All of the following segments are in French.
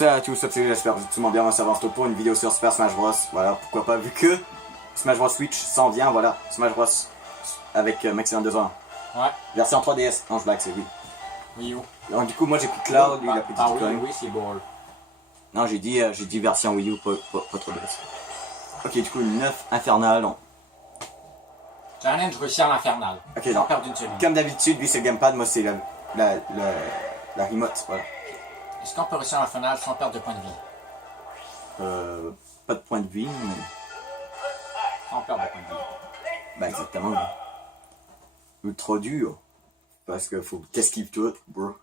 Salut à tous, j'espère que tout le monde bien, on va savoir pour une vidéo sur Super Smash Bros. Voilà, pourquoi pas, vu que Smash Bros Switch s'en vient, voilà, Smash Bros avec Maximum 201. Ouais. Version 3DS, non je blague, c'est oui. Wii U. Donc du coup, moi j'ai pris Cloud, lui il a pris oui, Coin. oui, c'est bon. Non, j'ai dit version Wii U, pas 3DS. Ok, du coup, 9 infernal. Challenge réussir l'infernal. Ok, sans non. perdre une seconde. Comme d'habitude, lui c'est le gamepad, moi c'est la remote, voilà. Est-ce qu'on peut réussir l'infernal sans perdre de points de vie? Pas de point de vie, mais... Sans perdre de points de vie. Bah exactement. Ultra dur. Parce que faut qu'esquive tout, bro.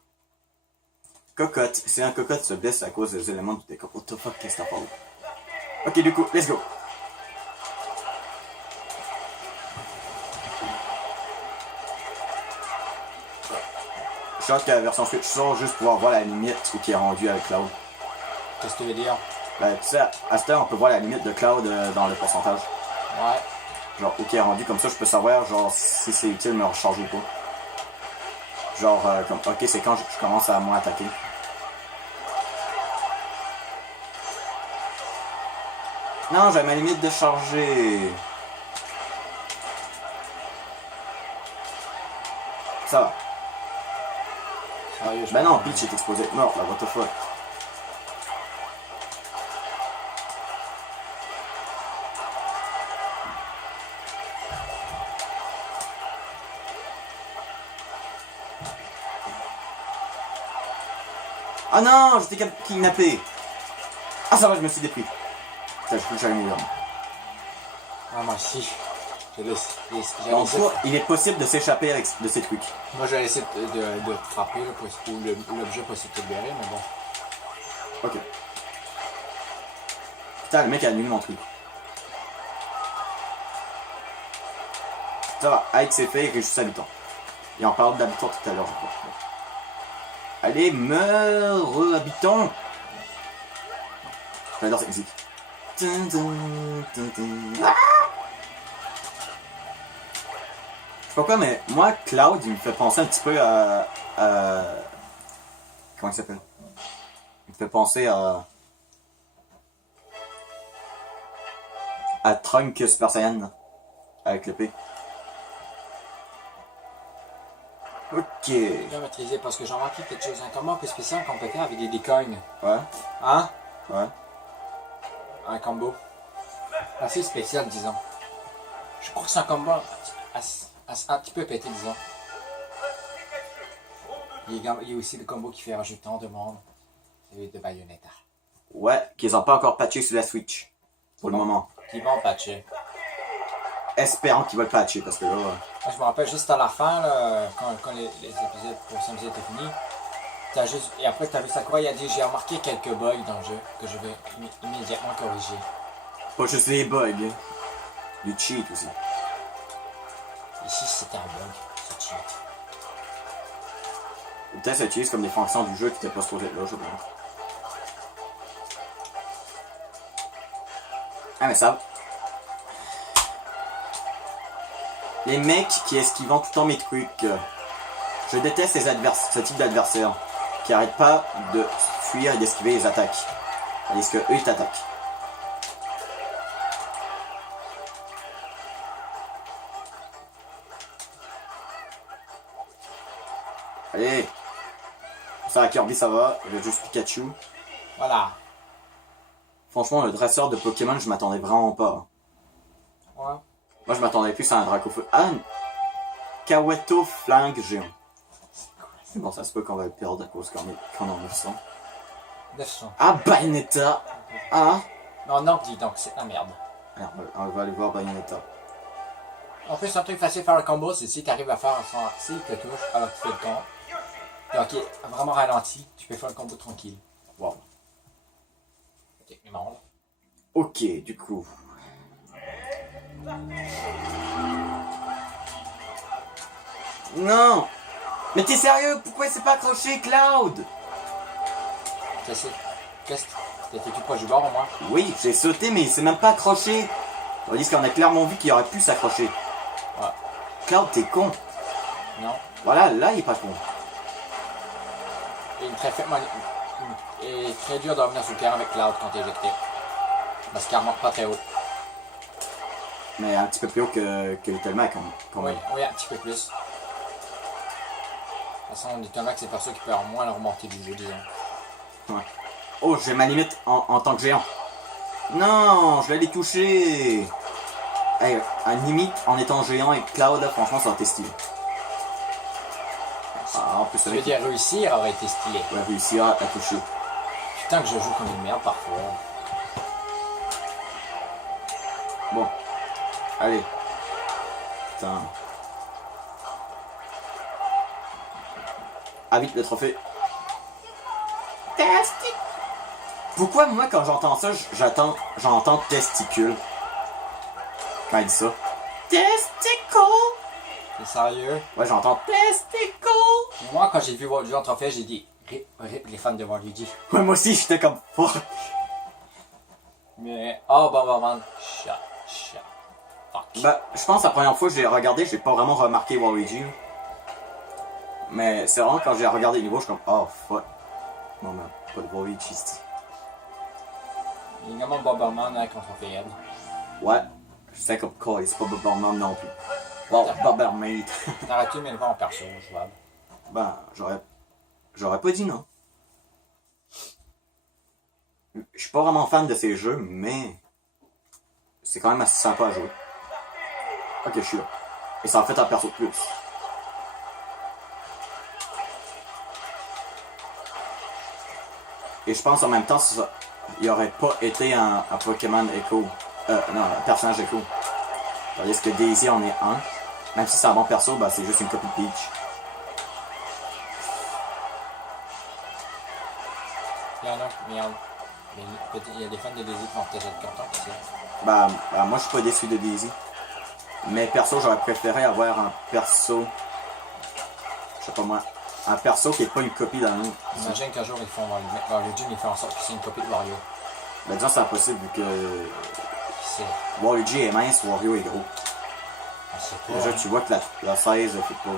Cocotte. C'est un cocotte se blesse à cause des éléments du décor. What the fuck, qu'est-ce que t'as fait? Ok, du coup, let's go. Je pense que la version Switch sort juste pour pouvoir voir la limite où qui est rendu avec Cloud. Qu'est-ce que tu veux dire? Ben, tu sais, à cette heure, on peut voir la limite de Cloud dans le pourcentage. Ouais. Genre, où qui est rendu, comme ça, je peux savoir, genre, si c'est utile de me recharger ou pas. Genre, comme, ok, c'est quand je commence à moins attaquer. Non, j'ai ma limite de charger. Ça va. Sérieux, Ben non, Peach est explosé. Mort, là, what the fuck. Ah non, j'étais kidnappé. Ah ça va, je me suis dépris. Putain, je crois que j'allais mourir. Ah, moi aussi. En soi, il est possible de s'échapper avec de ces trucs. Moi, j'ai essayé de frapper là, pour l'objet pour essayer de te libérer, mais bon. Ok. Putain, le mec a annulé mon truc. Ça va, Ike c'est fait, il reste juste habitant. Et on parle d'habitants tout à l'heure, je crois. Allez, meurs, habitant. J'adore cette musique. Ah, je sais pas quoi, mais moi, Cloud, il me fait penser un petit peu à... Comment il s'appelle? Il me fait penser à Trunk Super Saiyan, avec l'épée. Ok. Bien maîtrisé parce que j'ai remarqué quelque chose, un combo un peu spécial qu'on peut faire avec des décoignes. Ouais. Hein? Ouais. Un combo assez spécial, disons. Je crois que c'est un combo un petit peu pété, disons. Il y a aussi le combo qui fait rajouter tant de monde. Celui de Bayonetta. Ouais, qu'ils ont pas encore patché sur la Switch. Pour le moment. Qui vont patcher. Espérant qu'ils veulent patcher, parce que là... Moi, je me rappelle juste à la fin, là, quand les épisodes pour samedi étaient finis. Et après, tu as vu Sakura, il a dit j'ai remarqué quelques bugs dans le jeu que je vais immédiatement corriger. Pas juste les bugs. Du cheat aussi. Ici, c'était un bug, c'est cheat. Ou peut-être ça utilise comme des fonctions du jeu qui étaient pas supposées être là, je sais pas. Ah mais ça... Les mecs qui esquivent tout le temps mes trucs. Je déteste ce type d'adversaires. Qui arrêtent pas de fuir et d'esquiver les attaques. Tandis que eux ils t'attaquent. Allez. Ça à Kirby ça va. Il y a juste Pikachu. Voilà. Franchement le dresseur de Pokémon je m'attendais vraiment pas. Ouais. Moi je m'attendais plus à un Dracofeu. Ah, Kawato flingue géant. Bon, ça se peut qu'on va le perdre à cause qu'on est en 900. 900. Ah, Bayonetta. Ah. Non, non, dis donc, c'est la merde. Alors, on va aller voir Bayonetta. En plus, un truc facile de faire le combo, c'est si tu arrives à faire son arc, il te touche alors que tu fais le combo. Et ok, vraiment ralenti, tu peux faire le combo tranquille. Wow. Ok, mais bon. Ok, du coup. Non. Mais t'es sérieux? Pourquoi il s'est pas accroché, Cloud? Qu'est-ce que t'étais tout proche du bord au moins? Oui, j'ai sauté, mais il s'est même pas accroché. Tandis qu'on a clairement vu qu'il aurait pu s'accrocher. Ouais. Cloud, t'es con. Non. Voilà, là, il est pas con. Et une très faible... Et très dur de revenir sur le terrain avec Cloud quand t'es éjecté. Parce qu'il remonte pas très haut. Mais un petit peu plus haut que Little Mac, quand Oui, même. oui, un petit peu plus. De toute façon, Little Mac, c'est perso qui peut avoir moins la remontée du jeu, disons. Ouais. Oh, j'ai ma limite en tant que géant. Non, je l'ai touché. Hey, à la limite, en étant géant et Cloud, là, franchement, ça aurait été stylé. Ah, en plus, Tu veux avec dire réussir aurait été stylé. ouais, réussir à toucher. Putain que je joue comme une merde parfois. Bon. Allez. Putain. Ah vite, le trophée. Testicule. Pourquoi, moi, quand j'entends ça, j'entends testicule? Quand il dit ça. Testicle. T'es sérieux? Ouais, j'entends testicle. Moi, quand j'ai vu Waluigi en trophée, j'ai dit rip les fans de Waluigi. Ouais, moi aussi, j'étais comme fuck. Mais, oh, Bomberman, chat. Fuck. Bah, je pense que la première fois que j'ai regardé, j'ai pas vraiment remarqué Waluigi. Mais c'est vraiment quand j'ai regardé le niveau, je suis comme, oh fuck. Non, mais pas de Waluigi ici. Il y a également Bomberman avec un trophée Ed. Ouais, je sais comme quoi, c'est pas Bomberman non plus. Bon, Bomberman. T'aurais pu mais le voir en perso, jouable. Ben, j'aurais pas dit non. Je suis pas vraiment fan de ces jeux, mais c'est quand même assez sympa à jouer. Ok, je suis là. Et ça en fait un perso de plus. Et je pense en même temps, il n'y aurait pas été un Pokémon Echo. Non, un personnage Echo. Tandis que Daisy en est un. Même si c'est un bon perso, bah c'est juste une copie de Peach. Il y en a, mais il y a des fans de Daisy qui vont peut-être être contents aussi. Bah, moi je suis pas déçu de Daisy. Mais perso, j'aurais préféré avoir un perso. Je sais pas moi. Un perso qui est pas une copie d'un autre. Imagine qu'un jour ils font Waluigi, mais ils font en sorte que c'est une copie de Wario. Ben disons c'est impossible vu que Qui sait? Waluigi est mince, Wario est gros. On sait pas. Déjà hein. tu vois que la 16 fait pas.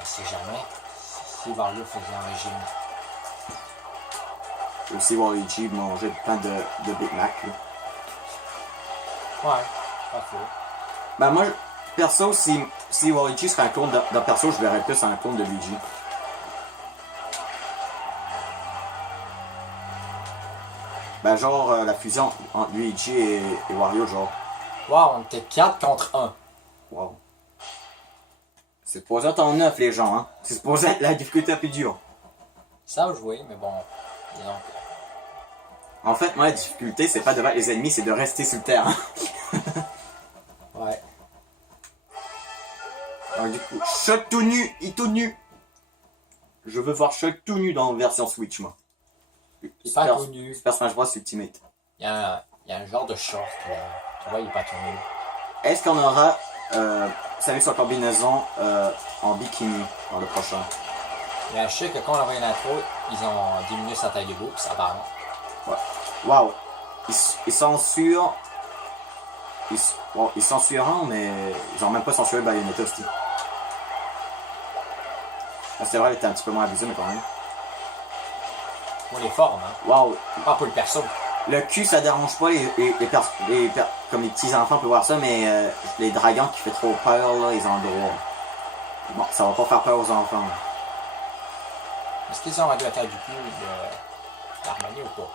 On sait jamais. Si Wario faisait un régime. Aussi Waluigi mangeait plein de Big Mac. Là. Ouais, pas faux. Ben moi, perso, si Waluigi serait un clone d'un perso, je verrais plus un clone de Luigi. Ben genre la fusion entre Luigi et Wario, genre. Wow, on était 4 contre 1. Wow. C'est supposé être en 9 les gens, hein. C'est supposé être la difficulté la plus dure. Ça a joué, mais bon. Disons que. En fait, moi la difficulté, c'est pas de battre les ennemis, c'est de rester sur le terrain. Ouais. Alors du coup, Shulk tout nu, il est tout nu. Je veux voir Shulk tout nu dans la version Switch, moi. Il est pas tout nu. Super Smash Bros Ultimate. Il y a un genre de short là. Tu vois, il est pas tout nu. Est-ce qu'on aura salut sur combinaison en bikini dans le prochain? Mais je sais que quand on a envoyé l'intro, ils ont diminué sa taille de boobs, apparemment. Ouais. Wow. Ils censurent. Ils censurent, mais ils ont même pas censuré Bayonetta aussi. C'est vrai, il était un petit peu moins abusé, mais quand même. Pour les formes, hein. Wow. Pas pour le perso. Le cul, ça dérange pas comme les petits enfants peuvent voir ça, mais les dragons qui fait trop peur, là, ils ont le droit. Bon, ça va pas faire peur aux enfants. Là. Est-ce qu'ils ont réduit la taille du cul d'Harmonie ou pas?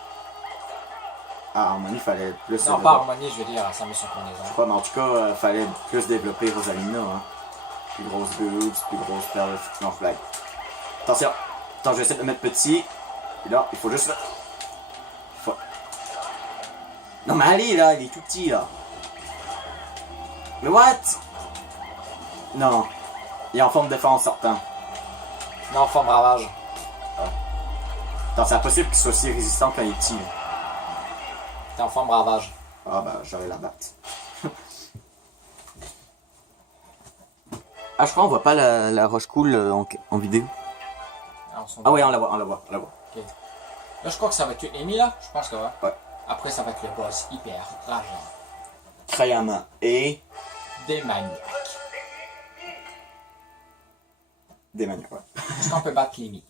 À Harmonie, il fallait plus. Non, pas Harmonie, je veux dire, ça met son combinaison. Je sais pas, mais en tout cas, fallait plus développer Rosalina, hein. Plus grosse boobs, plus grosse perle. Non, blague. Attention. Attends, je vais essayer de le mettre petit. Et là, il faut juste. Non, mais allez, là, il est tout petit, là. Mais what? Non. Il est en forme de défense sortant. Non, forme ravage. Attends, c'est impossible qu'il soit aussi résistant quand il est petit. Là. T'es en forme ravage. Ah, bah, j'allais la battre. Ah, je crois qu'on voit pas la roche cool en vidéo. Ah, oui, on la voit. Okay. Là, je crois que ça va être Amy, là. Je pense que ouais. Ouais. Après, ça va être le boss hyper rageant. Krayama et. Des maniaques. Des maniaques, ouais. Est-ce qu'on peut battre Amy?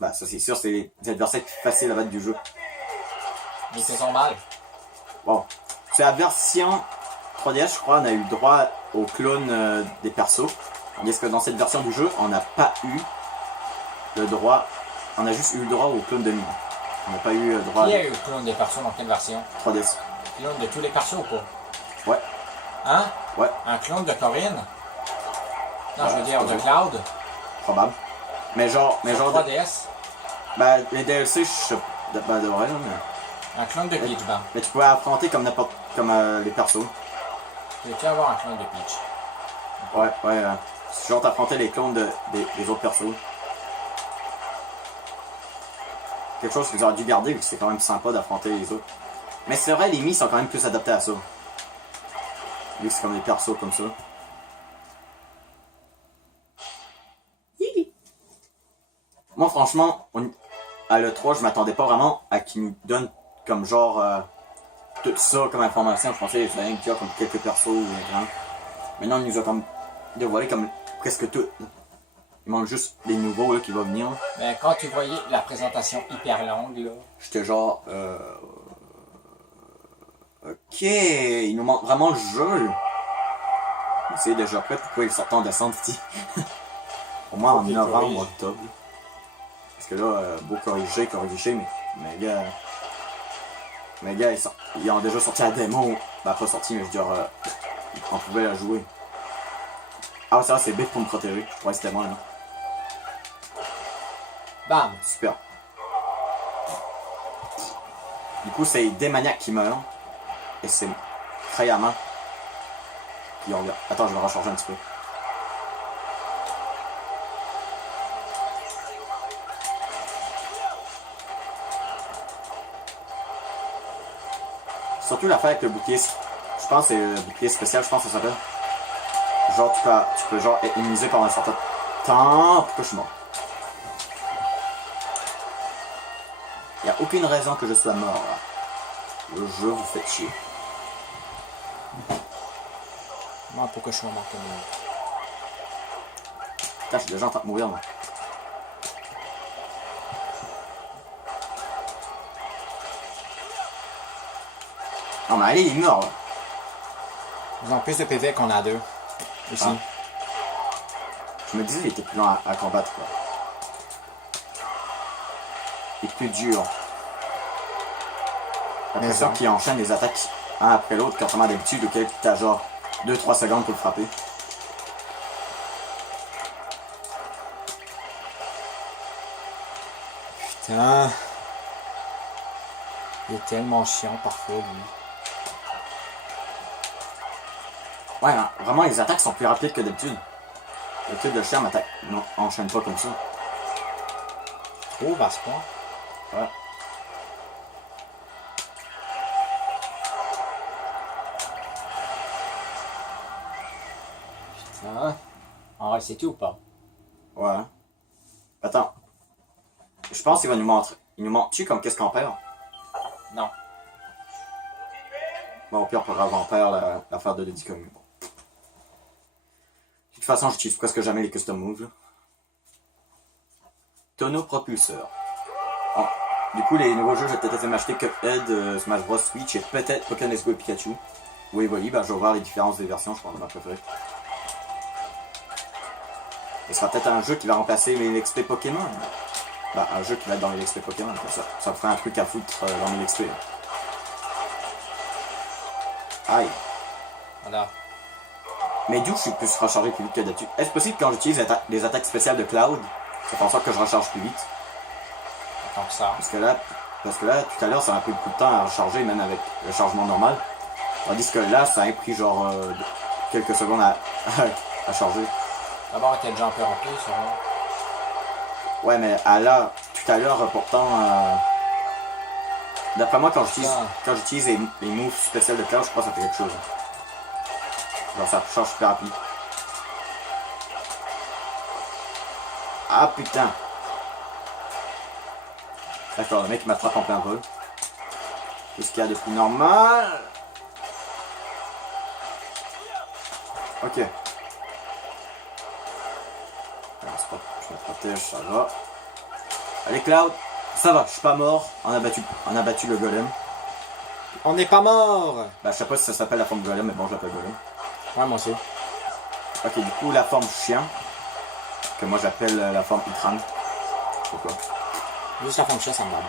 Bah, ça c'est sûr, c'est les adversaires plus faciles à battre du jeu. Mais ils se sont mal. Bon. C'est la version 3DS, je crois, on a eu le droit au clone des persos. Tandis que dans cette version du jeu, on n'a pas eu le droit. On a juste eu le droit au clone de Mine. On n'a pas eu le droit. Qui a eu le clone des persos dans quelle version? 3DS. Clone de tous les persos ou pas? Ouais. Hein? Ouais. Un clone de Corinne? Non, Ouais, je veux dire c'est de possible. Cloud. Probable. Mais genre. Sur 3DS. Bah, les DLC, je sais pas de vrai, là, mais. Un clone de Peach, ben. Mais tu pouvais affronter comme n'importe. Comme les persos. Peux-tu avoir un clone de Peach? Ouais, ouais. Genre, t'affrontais les clones des autres persos. Quelque chose que vous auriez dû garder, vu que c'est quand même sympa d'affronter les autres. Mais c'est vrai, les Mii sont quand même plus adaptés à ça. Vu que c'est comme des persos comme ça. Moi, franchement, à l'E3, je m'attendais pas vraiment à qu'ils nous donnent comme genre tout ça comme information. Je pensais qu'il y a comme quelques persos ou rien. Maintenant, ils nous ont comme dévoilé comme presque tout. Il manque juste des nouveaux là, qui vont venir. Mais quand tu voyais la présentation hyper longue, là. J'étais genre. Ok, il nous manque vraiment le jeu. C'est déjà prêt, pourquoi il sort en décembre, petit? Au moins en Ok, novembre corrige. ou octobre. Parce que là, beau corriger, mais gars. Mais gars, ils ont déjà sorti la démo. Bah, pas sorti, mais je veux dire, on pouvait la jouer. Ah, ça, c'est bête pour me protéger. Ouais, c'était moi, là. Bam! Super. Du coup, c'est des maniaques qui meurent. Et c'est Krayama qui revient. Attends, je vais recharger un petit peu. Surtout l'affaire avec le bouclier. Je pense que c'est le bouclier spécial, je pense que ça s'appelle. Genre, tu peux genre être immunisé pendant un certain temps. Pourquoi je suis mort? Il n'y a aucune raison que je sois mort là. Le jeu vous fait chier. Moi, pourquoi je suis mort comme ça? Putain, je suis déjà en train de mourir moi. Non mais allez, il meurt là. Ils ont plus de PV qu'on a deux. Ici. Ah. Je me disais il était plus lent à combattre quoi. Il est plus dur. J'ai l'impression qu'il enchaîne les attaques un après l'autre, contrairement à d'habitude auquel tu as genre 2-3 secondes pour le frapper. Putain. Il est tellement chiant parfois, lui. Ouais, hein, vraiment les attaques sont plus rapides que d'habitude. D'habitude le chien m'attaque. Non, enchaîne pas comme ça. Trouve à ce point. Ouais. Putain. On va essayer tout ou pas? Ouais. Attends. Je pense qu'il va nous montrer. Il nous montre-tu comme qu'est-ce qu'on perd? Non. Bon, au pire, on pourra en perdre l'affaire de Lady Commune. Bon. De toute façon, j'utilise presque jamais les custom moves. Là. Tonneau propulseur. Bon. Du coup, les nouveaux jeux, je vais peut-être essayer de m'acheter Cuphead, Smash Bros Switch et peut-être Pokémon Let's Go et Pikachu. Ou Evoli, ben, je vais voir les différences des versions, je pense que ma préférée. Ce sera peut-être un jeu qui va remplacer les XP Pokémon. Bah, un jeu qui va être dans les XP Pokémon, ça ferait un truc à foutre dans les XP. Aïe. Voilà. Mais d'où je suis plus rechargé plus vite que d'habitude? Est-ce possible que quand j'utilise les attaques spéciales de Cloud, ça fait en sorte que je recharge plus vite? Comme ça. Parce que là, tout à l'heure, ça a pris beaucoup de temps à recharger, même avec le chargement normal. Tandis que là, ça a pris genre quelques secondes à charger. D'abord, t'es déjà un peu rempli, ça va. Ouais, mais tout à l'heure, pourtant, d'après moi, quand j'utilise les moves spéciales de Cloud, je crois que ça fait quelque chose. Genre, ça charge super rapide. Ah putain! D'accord, le mec il m'attrape en plein vol. Qu'est-ce qu'il y a de plus normal? Ok. Alors, je me protège, ça va. Allez, Cloud. Ça va, je suis pas mort. On a battu le golem. On n'est pas mort! Bah, je sais pas si ça s'appelle la forme golem, mais bon, je l'appelle golem. Ouais, moi aussi. Ok, du coup, la forme chien. Que moi j'appelle la forme Itran. Pourquoi? Juste la forme chien, ça me va bien.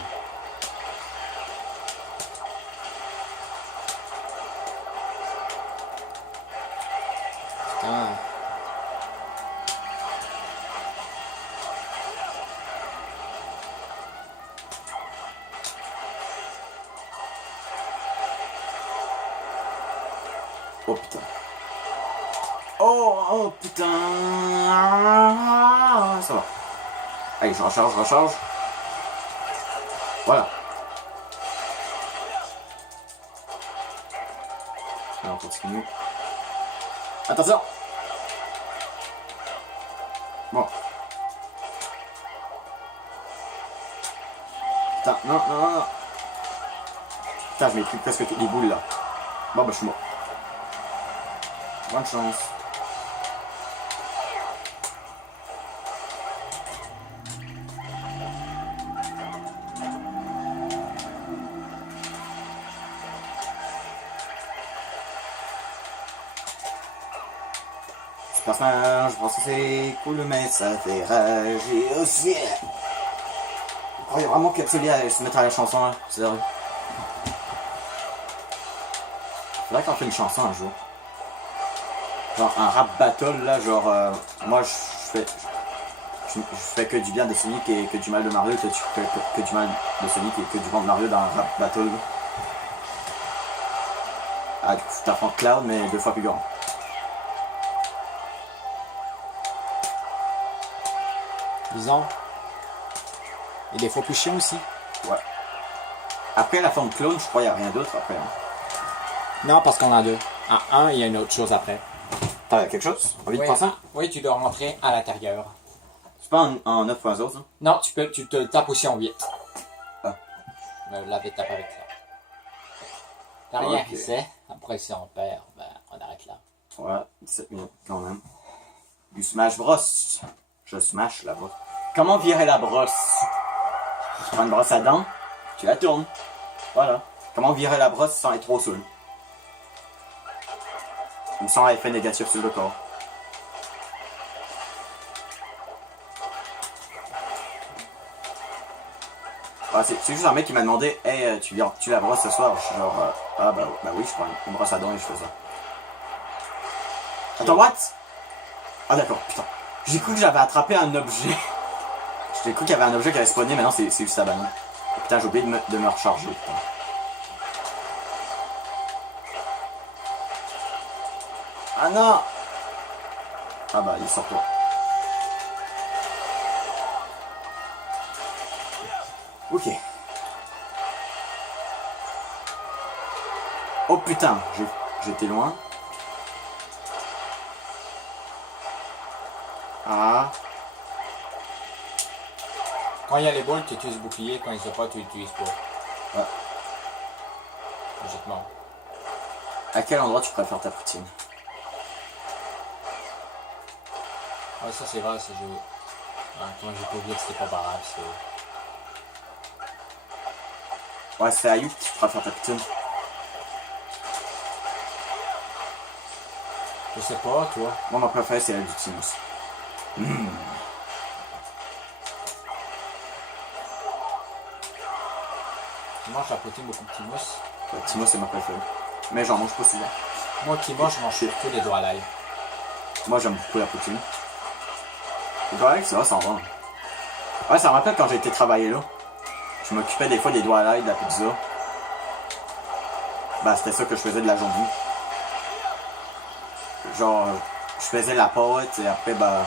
Putain. Oh putain. Oh putain. Ça va. Allez, je recharge. Voilà. Alors, on continue. Attention. Bon. Putain, non. Putain, je m'ai pris presque toutes les boules là. Bon, bah, je suis mort. Bonne chance. Ce personnage, je pense que c'est cool, mais ça fait rager aussi. Je croyais vraiment qu'Absoli allait se mettre à la chanson, là. C'est vrai. Faudrait qu'on fait une chanson un jour. Genre un rap battle là, genre moi je fais que du bien de Sonic et que du mal de Mario, et toi tu fais que du mal de Sonic et que du bon de Mario dans un rap battle. Ah, du coup t'affrontes Cloud mais 2 fois plus grand. Disons. Et des fois plus chiant aussi. Ouais. Après la forme clone, je crois qu'il n'y a rien d'autre après. Hein. Non, parce qu'on a deux. En un, il y a une autre chose après. T'as quelque chose? Envie de Oui, faire ça? oui, tu dois rentrer à l'intérieur. C'est pas en 9.0 hein? Non, tu te tapes aussi en 8. Ah. La tape avec ça. T'as rien Ok. qui sait. Après, si on perd, ben, on arrête là. Ouais, 17 minutes quand même. Du Smash Bros. Je smash la brosse. Comment virer la brosse? Tu prends une brosse à dents, tu la tournes. Voilà. Comment virer la brosse sans être trop saoul? Sans effet négatif sur le corps. Ah, c'est juste un mec qui m'a demandé hey, tu la brosses ce soir? Je suis genre ah bah oui, je prends une brosse à dents et je fais ça. Attends, what? Ah d'accord, putain. J'ai cru que j'avais attrapé un objet. J'ai cru qu'il y avait un objet qui avait spawné, mais non, c'est juste la banane. Oh, putain, j'ai oublié de me recharger. Putain. Ah non! Ah bah, il sort toi. Ok. Oh putain, j'étais loin. Ah. Quand il y a les boules, tu utilises bouclier. Quand ils sont pas, tu utilises pas. Ouais. Logiquement. À quel endroit tu préfères ta poutine? Ouais, ça c'est vrai, c'est joué. Ouais, quand j'ai pas oublié que c'était pas grave, c'est... Ouais, c'est à You que tu préfères ta poutine. Je sais pas, toi. Moi, ma préférée, c'est la du Timos. Tu manges la poutine beaucoup de timos. Ouais, Timos, c'est ma préférée. Mais j'en mange pas souvent. Moi qui mange, je mange surtout des doigts à l'ail. Moi, j'aime beaucoup la poutine. C'est correct, ça va, ça en va. Ouais, ça me rappelle quand j'ai été travailler là. Je m'occupais des fois des doigts à l'ail, de la pizza. Bah, c'était ça que je faisais de la journée. Genre, je faisais la pâte et après, bah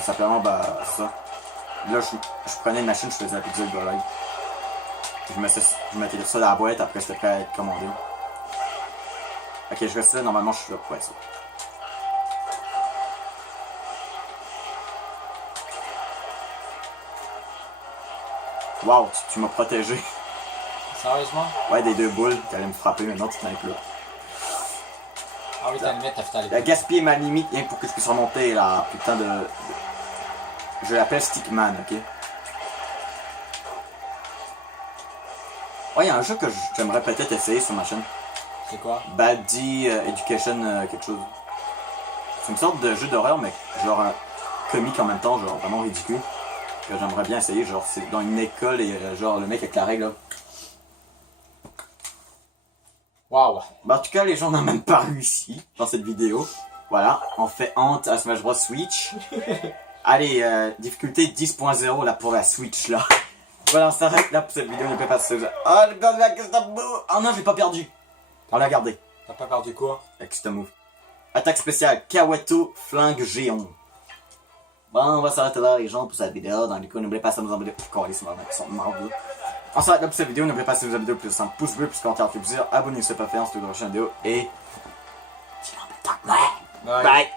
simplement, bah, ça. Là, je prenais une machine, je faisais la pizza de doigts à l'ail. Je mettais ça dans la boîte, après, c'était prêt à être commandé. Ok, je reste là, normalement, je suis là. Ouais, ça. Wow, tu m'as protégé. Sérieusement? Ouais, des 2 boules qui allaient me frapper, maintenant tu t'en es là. Ah oui, ta limite, t'as fait ta Il a gaspillé ma limite rien pour que je puisse remonter la putain de... Je l'appelle Stickman, ok? Ouais, il y a un jeu que j'aimerais peut-être essayer sur ma chaîne. C'est quoi? Baddy Education quelque chose. C'est une sorte de jeu d'horreur, mais genre comique en même temps, genre vraiment ridicule. Que j'aimerais bien essayer, genre c'est dans une école et genre le mec avec la règle là. Waouh! Bah, en tout cas, les gens n'ont même pas réussi dans cette vidéo. Voilà, on fait honte à Smash Bros Switch. Allez, difficulté 10.0 là pour la Switch là. Voilà, on s'arrête là pour cette vidéo, ne peut pas se... Oh, j'ai perdu la custom move. Oh non, j'ai pas perdu. On l'a gardé. T'as pas perdu quoi? La custom move. Attaque spéciale, Kawato, flingue géant. Bon, on va s'arrêter là les gens pour cette vidéo. Dans les cas, n'oubliez pas de nous abonner. On s'arrête là pour cette vidéo, n'oubliez pas de nous abonner plus un pouce bleu, plus commentaire, plus plaisir. Abonnez-vous si ce n'est pas fait, on se retrouve dans la prochaine vidéo et... Bye. Bye.